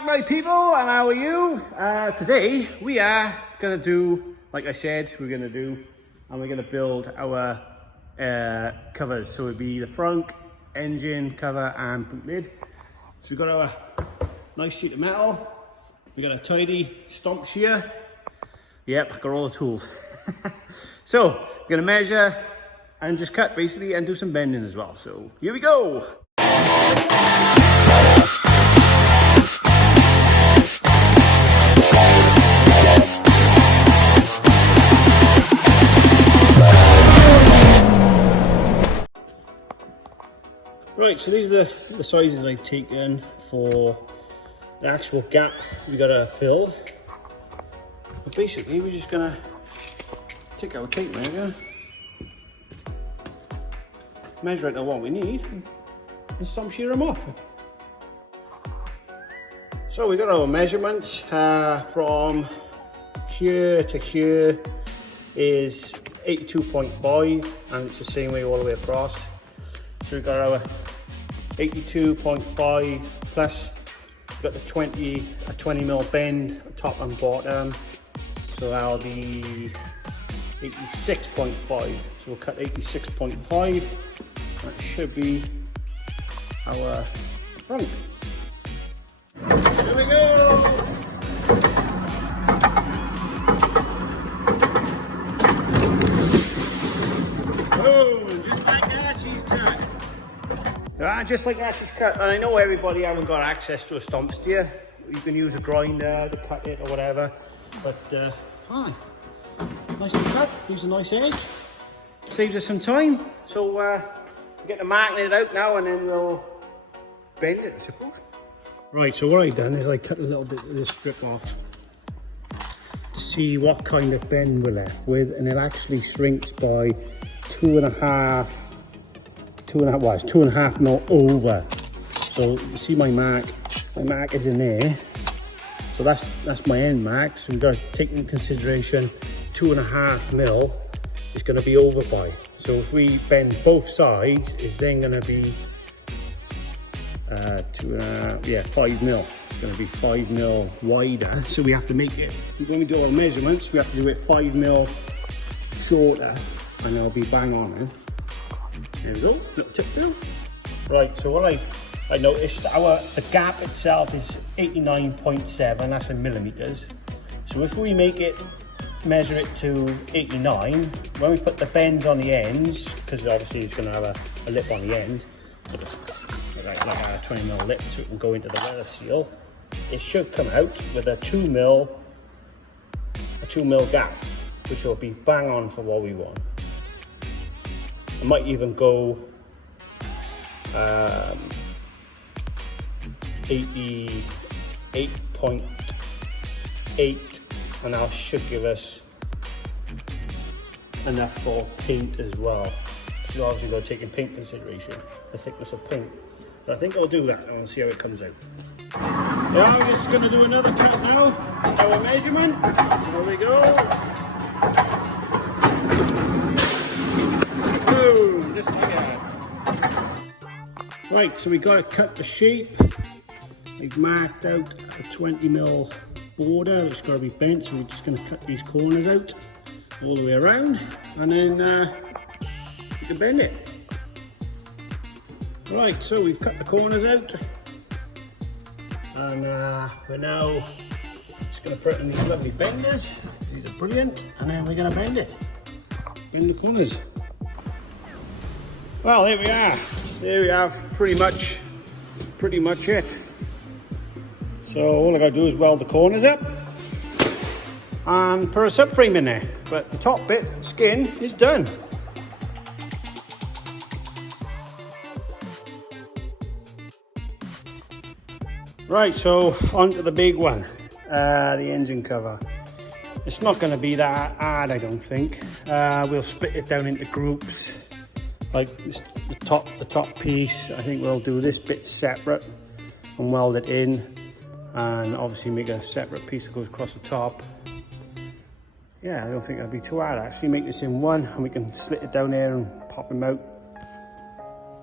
back, my people, and how are you? Today we are gonna do, like I said, we're gonna build our covers. So it'd be the front, engine cover, and boot lid. So we've got our nice sheet of metal. We got a tidy stomp shear. Yep, got all the tools. So we're gonna measure and just cut basically, and do some bending as well. So here we go. Right, so these are the sizes I've taken for the actual gap we gotta fill. But basically, we're just gonna take our tape measure, measure it to what we need, and stomp shear them off. So we got our measurements from here to here is 82.5, and it's the same way all the way across. So we've got our 82.5 plus we've got the 20mm bend top and bottom, so that'll be 86.5. So we'll cut 86.5. That should be our front. Here we go. Just like that, she's cut. And I know everybody haven't got access to a stomp steer. You can use a grinder to cut it or whatever. But nicely cut. Use a nice edge. Saves us some time. So get the marking it out now, and then we'll bend it, I suppose. Right. So what I've done is I cut a little bit of this strip off to see what kind of bend we're left with, and it actually shrinks by 2.5 mil over. So you see my mark is in there. So that's my end mark. So we've got to take into consideration 2.5 mil is going to be over by. So if we bend both sides, it's then going to be 5 mil. It's going to be 5 mil wider. So we have to make it, when we do our measurements, we have to do it 5 mil shorter, and it'll be bang on then. There we go, little tip down. Right, so what I noticed, the gap itself is 89.7, that's in millimeters. So if we measure it to 89, when we put the bends on the ends, because obviously it's going to have a lip on the end, like a 20mm lip, so it can go into the weather seal, it should come out with a 2 mil gap, which will be bang on for what we want. I might even go 88.8, and that should give us enough for paint as well. So obviously got to take in paint consideration, the thickness of paint. So I think I'll do that, and we'll see how it comes out. Yeah, I'm just going to do another cut now. Our measurement. There we go. Boom, just like that. Right, so we got to cut the shape. I've marked out a 20mm border. It's got to be bent, so we're just going to cut these corners out all the way around, and then we can bend it. Right, so we've cut the corners out, and we're now just going to put in these lovely benders. These are brilliant, and then we're going to bend it. Bend the corners. Well, there we are. There we have pretty much it. So all I got to do is weld the corners up and put a subframe in there. But the top bit, skin, is done. Right, so onto the big one, the engine cover. It's not going to be that hard, I don't think. We'll split it down into groups. Like the top piece, I think we'll do this bit separate and weld it in, and obviously make a separate piece that goes across the top. Yeah, I don't think that'd be too hard actually. Make this in one, and we can slit it down there and pop them out,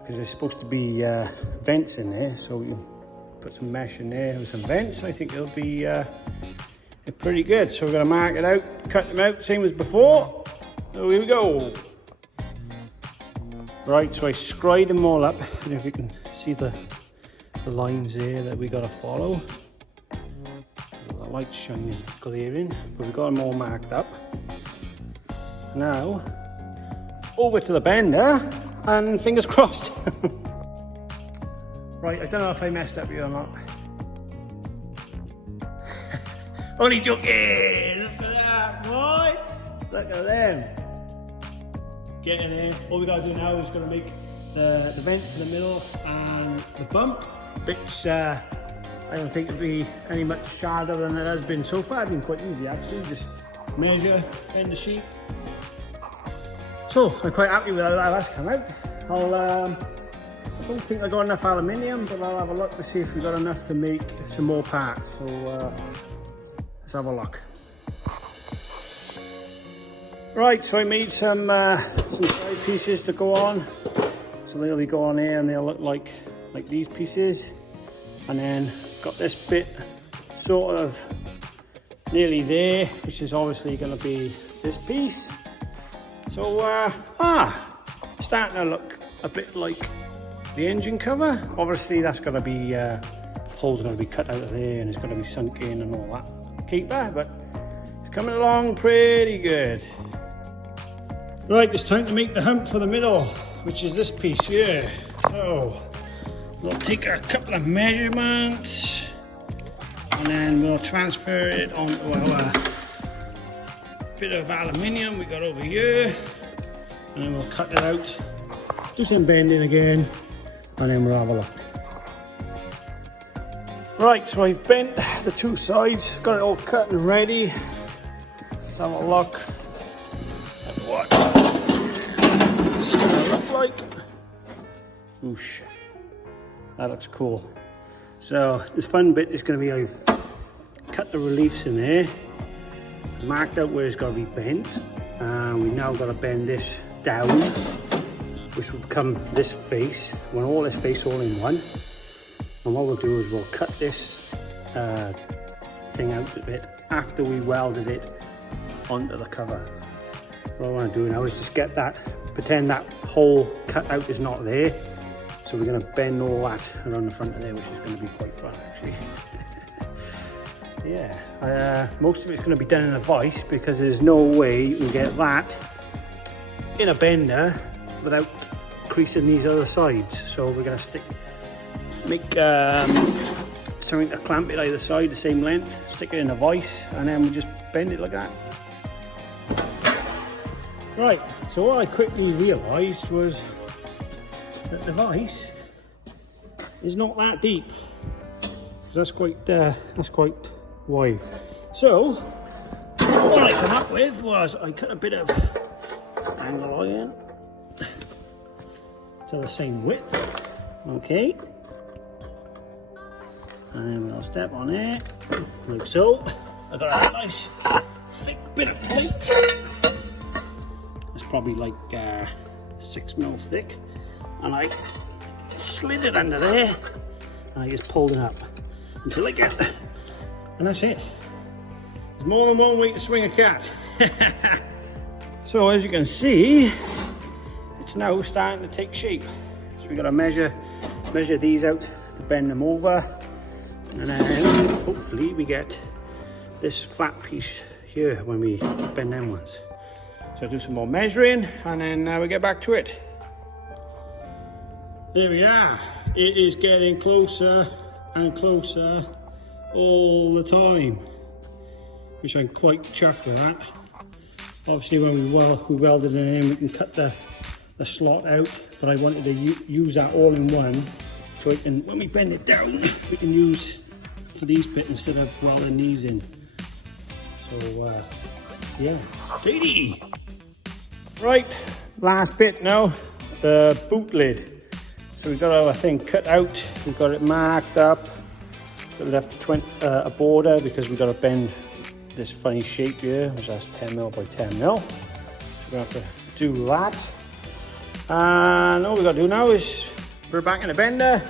because there's supposed to be vents in there, so we can put some mesh in there with some vents. I think it'll be pretty good. So we're going to mark it out, cut them out, same as before. So here we go. Right, so I scried them all up. I don't know if you can see the lines there that we got to follow. The light's shining, glaring, but we've got them all marked up. Now, over to the bender, and fingers crossed. Right, I don't know if I messed up here or not. Only joking! Look at that, boy! Look at them. Getting in. All we gotta do now is gonna make the vent for the middle and the bump, which I don't think it'll be any much harder than it has been so far. It's been quite easy actually. Just measure, bend the sheet. So I'm quite happy with how that's come out. I don't think I got enough aluminium, but I'll have a look to see if we got enough to make some more parts. So let's have a look. Right, so I made some side pieces to go on. So they'll go on here and they'll look like these pieces. And then got this bit sort of nearly there, which is obviously going to be this piece. So starting to look a bit like the engine cover. Obviously that's going to be holes are going to be cut out of there and it's going to be sunk in and all that keeper, but it's coming along pretty good. Right, it's time to make the hump for the middle, which is this piece here. So we'll take a couple of measurements and then we'll transfer it onto our bit of aluminium we got over here, and then we'll cut it out, do some bending again, and then we'll have a look. Right, so I've bent the two sides, got it all cut and ready. Let's have a look at what it's gonna look like. Whoosh, that looks cool. So the fun bit is going to be I've cut the reliefs in there, marked out where it's got to be bent, and we've now got to bend this down, which will become this face. We want all this face all in one. And what we'll do is we'll cut this thing out a bit after we welded it onto the cover. What I want to do now is just get that, pretend that hole cut out is not there. So we're going to bend all that around the front of there, which is going to be quite fun actually. Yeah, most of it's going to be done in a vise because there's no way you can get that in a bender without creasing these other sides. So we're going to make something to clamp it either side the same length, stick it in a vise, and then we just bend it like that. Right, so what I quickly realised was that the vise is not that deep, because that's quite wide. So what I came up with was I cut a bit of angle iron to the same width, okay, and then we'll step on it like so. I got a nice thick bit of plate. It's probably like 6mm thick, and I slid it under there and I just pulled it up until I get there, and that's it. There's more than one way to swing a cat. So as you can see, it's now starting to take shape. So we got to measure these out to bend them over, and then hopefully we get this flat piece here when we bend them ones. So I'll do some more measuring and then we get back to it. There we are. It is getting closer and closer all the time, which I'm quite chuffed with. Obviously when we welded it in, we can cut the slot out, but I wanted to use that all in one, so when we bend it down, we can use for these bits instead of welding these in. So yeah, JD. Right, last bit now, the boot lid. So we've got our thing cut out, we've got it marked up, so we left a border because we've got to bend this funny shape here, which has 10mm by 10mm. So we're going to have to do that. And all we've got to do now is put it back in the bender,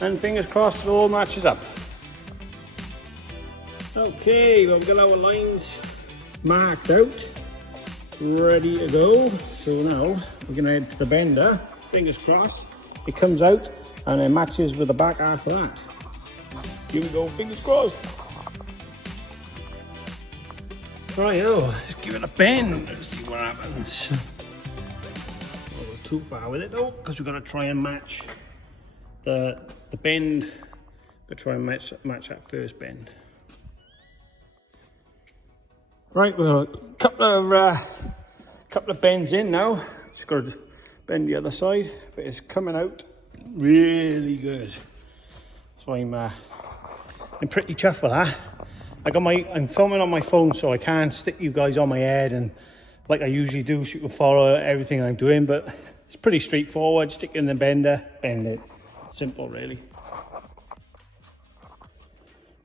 And fingers crossed it all matches up. Okay, well, we've got our lines marked out, ready to go. So now we're going to head to the bender. Fingers crossed it comes out and it matches with the back half of that. Here we go, fingers crossed. Right, let's give it a bend. Let's see what happens. Don't go too far with it though, because we've got to try and match the bend, but try and match that first bend. Right, well, a couple of bends in now. Just got to bend the other side, but it's coming out really good. So I'm pretty chuffed with that. I'm filming on my phone, so I can't stick you guys on my head and like I usually do, so you can follow everything I'm doing. But it's pretty straightforward. Stick it in the bender, bend it. Simple, really.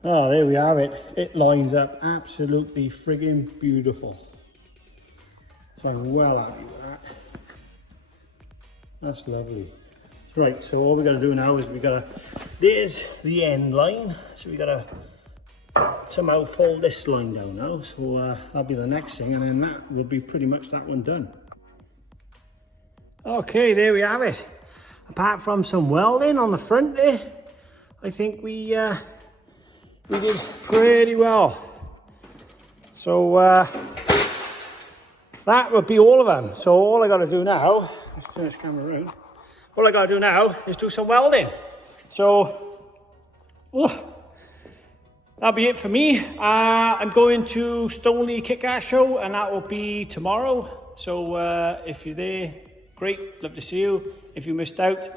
Oh, there we have it. It lines up absolutely friggin' beautiful. So I'm well happy with that. That's lovely. Right, so all we got to do now is there's the end line. So we got to somehow fold this line down now. So that'll be the next thing, and then that will be pretty much that one done. Okay, there we have it. Apart from some welding on the front there, I think we did pretty well. So that would be all of them. So all I got to do now, let's turn this camera around. All I got to do now is do some welding. So that'll be it for me. I'm going to Stoneleigh Kick-Ass show, and that will be tomorrow. So if you're there, great, love to see you. If you missed out,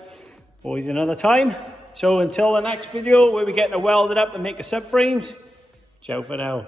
always another time. So until the next video where we get the welded up and make the subframes, ciao for now.